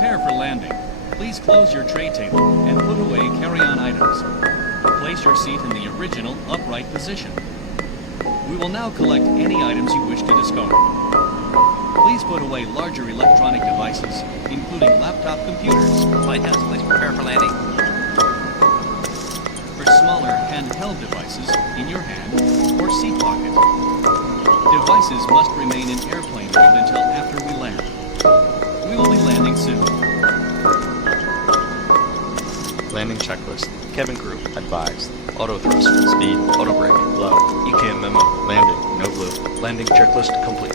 Prepare for landing. Please close your tray table and put away carry-on items. Place your seat in the original upright position. We will now collect any items you wish to discard. Please put away larger electronic devices, including laptop computers. Flight house, please prepare for landing. For smaller handheld devices in your hand or seat pocket. Devices must remain in airplane mode until after we land. We will be landing soon. Landing checklist. Cabin crew, Advised. auto thrust, Speed. auto brake, Low. ECAM memo, Landing. No blue. landing checklist complete.